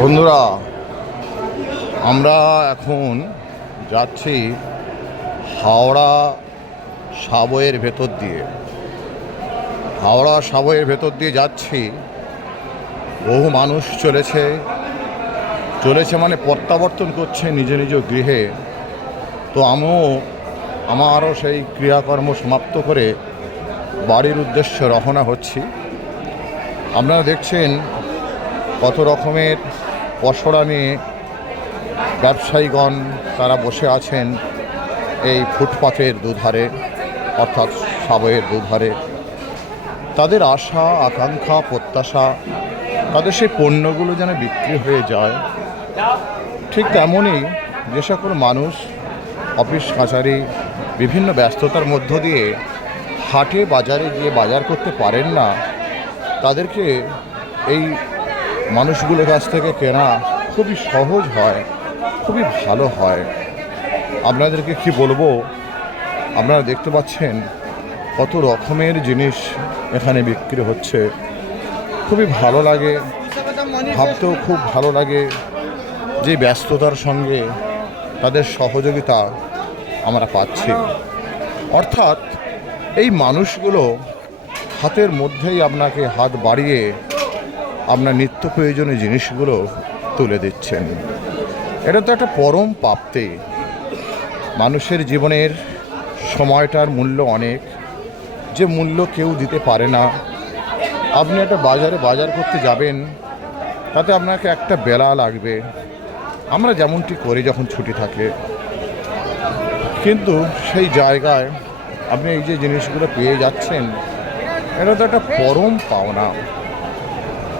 বন্ধুরা, আমরা এখন যাচ্ছি হাওড়া সাবয়ের ভেতর দিয়ে। হাওড়া সাবয়ের ভেতর দিয়ে যাচ্ছি, বহু মানুষ চলেছে। চলেছে মানে প্রত্যাবর্তন করছে নিজ নিজ গৃহে। তো আমিও, আমারও সেই ক্রিয়াকর্ম সমাপ্ত করে বাড়ির উদ্দেশ্যে রওনা হচ্ছি। আপনারা দেখছেন কত রকমের পসরা নিয়ে ব্যবসায়ীগণ তারা বসে আছেন এই ফুটপাথের দুধারে, অর্থাৎ সাবয়ের দুধারে। তাদের আশা, আকাঙ্ক্ষা, প্রত্যাশা, তাদের সেই পণ্যগুলো যেন বিক্রি হয়ে যায়, ঠিক তেমনই যে সকল মানুষ, অফিস কাছারি বিভিন্ন ব্যস্ততার মধ্য দিয়ে হাটে, বাজারে গিয়ে বাজার করতে পারেন না, তাদেরকে এই মানুষগুলোর কাছ থেকে কেনা খুবই সহজ হয়, খুবই ভালো হয়। আপনাদেরকে কি বলব? আপনারা দেখতে পাচ্ছেন কত রকমের জিনিস এখানে বিক্রি হচ্ছে। খুবই ভালো লাগে, ভাবতেও খুব ভালো লাগে যে ব্যস্ততার সঙ্গে তাদের সহযোগিতা আমরা পাচ্ছি। অর্থাৎ এই মানুষগুলো হাতের মধ্যেই আপনাকে হাত বাড়িয়ে আপনার নিত্য প্রয়োজনীয় জিনিসগুলো তুলে দিচ্ছেন। এটা তো একটা পরম প্রাপ্তি। মানুষের জীবনের সময়টার মূল্য অনেক। যে মূল্য কেউ দিতে পারে না। আপনি একটা বাজারে বাজার করতে যাবেন, তাতে আপনাকে একটা বেলা লাগবে। আমরা যেমনটি করি যখন ছুটি থাকে। কিন্তু সেই জায়গায় আপনি এই যে জিনিসগুলো পেয়ে যাচ্ছেন, এটা তো একটা পরম পাওনা।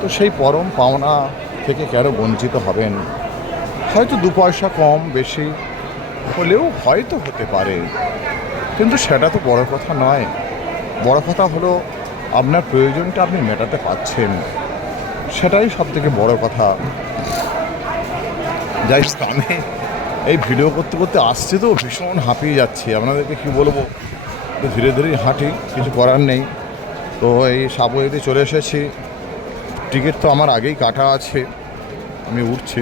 তো সেই পরম পাওনা থেকে কেন বঞ্চিত হবেন? হয়তো দু পয়সা কম, বেশি হলেও হয়তো হতে পারে। কিন্তু সেটা তো বড় কথা নয়। বড় কথা হলো, আপনার প্রয়োজনটা আপনি মেটাতে পারছেন। সেটাই সব থেকে বড় কথা। যাই আমি এই ভিডিও করতে করতে আসছে তো, ভীষণ হাঁপিয়ে যাচ্ছি। আপনাদেরকে কি বলব? ধীরে ধীরেই হাঁটি, কিছু করার নেই। তো এই সাবওয়েতে চলে এসেছি। টিকিট তো আমার আগেই কাটা আছে, আমি উঠছি।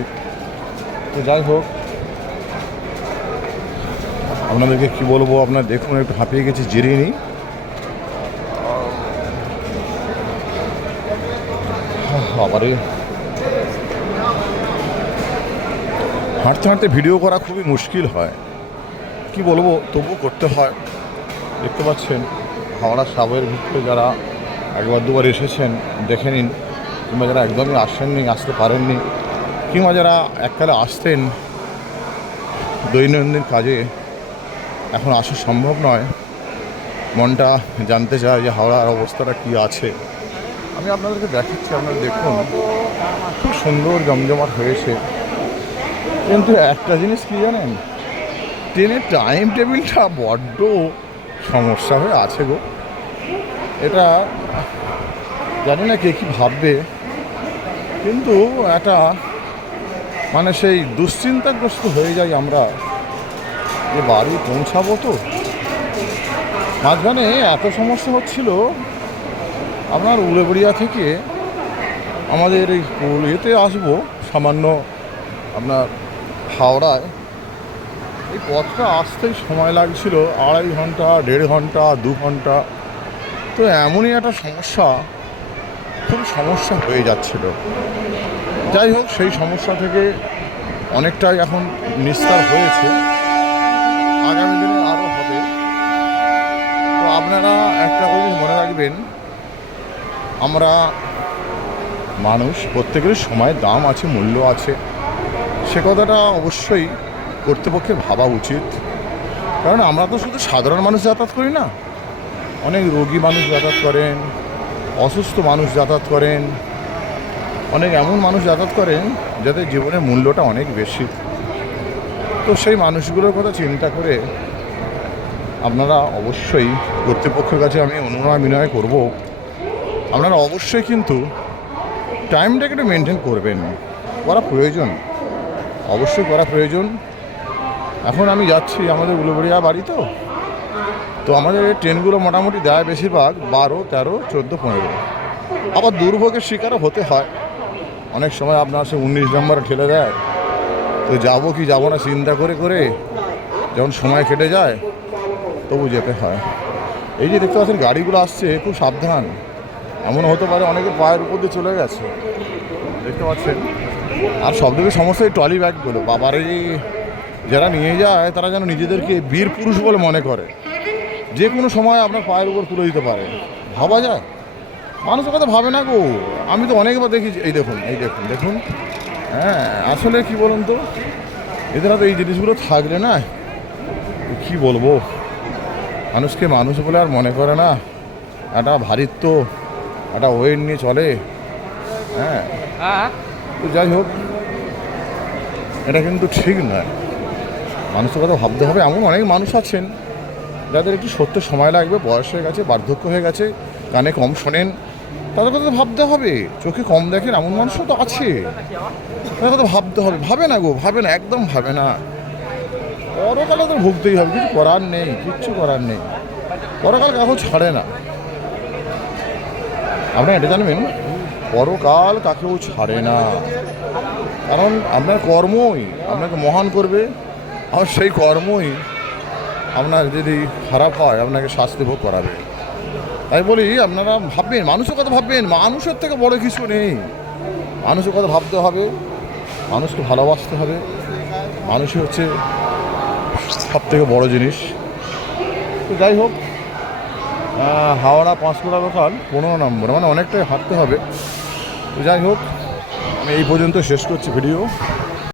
তো যাই হোক, আপনাদেরকে কি বলব, আপনার দেখুন, একটু হাঁপিয়ে গেছি, জিরিয়ে নিই। আবারে হাঁটতে হাঁটতে ভিডিও করা খুবই মুশকিল হয়। কি বলব তবু করতে হয়। দেখতে পাচ্ছেন, হাওড়া সাবের ভিতরে যারা একবার দুবার এসেছেন, দেখে নিন। কিংবা যারা একদমই আসেননি, আসতে পারেননি, কিংবা যারা এককালে আসতেন দৈনন্দিন কাজে, এখন আসা সম্ভব নয়। মনটা জানতে চায় যে হাওড়ার অবস্থাটা কী আছে। আমি আপনাদেরকে দেখাচ্ছি, আপনারা দেখুন, খুব সুন্দর জমজমাট হয়েছে। কিন্তু একটা জিনিস কি জানেন? ট্রেনের টাইম টেবিলটা বড্ড সমস্যা হয়ে আছে গো। এটা জানি না কে কী ভাববে, কিন্তু একটা মানে সেই দুশ্চিন্তাগ্রস্ত হয়ে যাই আমরা যে বাড়ি পৌঁছাবো তো। মাঝখানে এত সমস্যা হচ্ছিল, আপনার উড়েবড়িয়া থেকে আমাদের এই ইয়েতে আসব, সামান্য আপনার হাওড়ায়। এই পথটা আসতেই সময় লাগছিল আড়াই ঘণ্টা, দেড় ঘণ্টা, দু ঘণ্টা। তো এমনই একটা সমস্যা খুব সমস্যা হয়ে যাচ্ছিল। যাই হোক, সেই সমস্যা থেকে অনেকটাই এখন নিস্তার হয়েছে। আগামী দিনে আরও হবে। তো আপনারা একটা জিনিস মনে রাখবেন, আমরা মানুষ প্রত্যেকের সময়, দাম আছে, মূল্য আছে। সে কথাটা অবশ্যই কর্তৃপক্ষের ভাবা উচিত। কারণ আমরা তো শুধু সাধারণ মানুষ যাতায়াত করি না, অনেক রোগী মানুষ যাতায়াত করেন অসুস্থ মানুষ যাতায়াত করেন, অনেক এমন মানুষ যাতায়াত করেন যাদের জীবনের মূল্যটা অনেক বেশি। তো সেই মানুষগুলোর কথা চিন্তা করে আপনারা অবশ্যই কর্তৃপক্ষের কাছে আমি অনুনয় বিনয় করব। আপনারা অবশ্যই কিন্তু টাইমটাকে একটু মেনটেন করবেন, করা প্রয়োজন। অবশ্যই করা প্রয়োজন। এখন আমি যাচ্ছি আমাদের উলুবড়িয়া বাড়ি তো। তো আমাদের এই ট্রেনগুলো মোটামুটি দেয় বেশিরভাগ বারো, তেরো, চোদ্দ, পনেরো। আবার দুর্ভোগের শিকারও হতে হয়। অনেক সময় আপনার সে উনিশ নম্বর ঠেলে দেয়। তো যাব কি যাব না চিন্তা করে করে যখন সময় কেটে যায়, তবু যেতে হয়। এই যে দেখতে পাচ্ছেন, গাড়িগুলো আসছে, খুব সাবধান। এমন হতে পারে অনেকে পায়ের উপর দিয়ে চলে গেছে। দেখতে পাচ্ছেন? আর সব থেকে সমস্যা এই ট্রলি ব্যাগগুলো। বাবার, যারা নিয়ে যায়, তারা যেন নিজেদেরকে বীর পুরুষ বলে মনে করে। যে কোনো সময় আপনার পায়ের উপর তুলে দিতে পারে। ভাবা যায়। মানুষের কথা ভাবে না গো। আমি তো অনেকবার দেখি এই দেখুন এই দেখুন দেখুন। হ্যাঁ আসলে কি বলুন তো? এদের হাতে এই জিনিসগুলো থাকলে না কি বলব? মানুষকে মানুষ বলে আর মনে করে না। একটা ভারিত্ব একটা ওয়েট নিয়ে চলে। হ্যাঁ। তো যাই হোক এটা কিন্তু ঠিক নয়। মানুষের কথা ভাবতে হবে। এমন অনেক মানুষ আছেন। যাদের একটু সত্য সময় লাগবে, বয়স হয়ে গেছে, বার্ধক্য হয়ে গেছে, কানে কম শোনেন, তাদের কথা তো ভাবতে হবে। চোখে কম দেখেন, এমন মানুষও তো আছে। তাদের কথা ভাবতে হবে। ভাবে না গো, ভাবে না, একদম ভাবে না। পরকালে তো ভুগতেই হবে, কিছু করার নেই, কিচ্ছু করার নেই। পরকাল কাউকে ছাড়ে না। আপনি এটা জানবেন, পরকাল কাকেও ছাড়ে না। কারণ আপনার কর্মই, আপনাকে মহান করবে, আর সেই কর্মই আপনার যদি খারাপ হয়, আপনাকে শাস্তি ভোগ করাবে। তাই বলি, আপনারা ভাববেন, মানুষের কথা ভাববেন, মানুষের থেকে বড় কিছু নেই। মানুষের কথা ভাবতে হবে, মানুষকে ভালোবাসতে হবে। মানুষই হচ্ছে সব থেকে বড় জিনিস। তো যাই হোক হাওড়া পাঁশকুড়া লোকাল পনেরো নম্বর মানে অনেকটাই হাঁটতে হবে। তো যাই হোক, আমি এই পর্যন্ত শেষ করছি ভিডিও।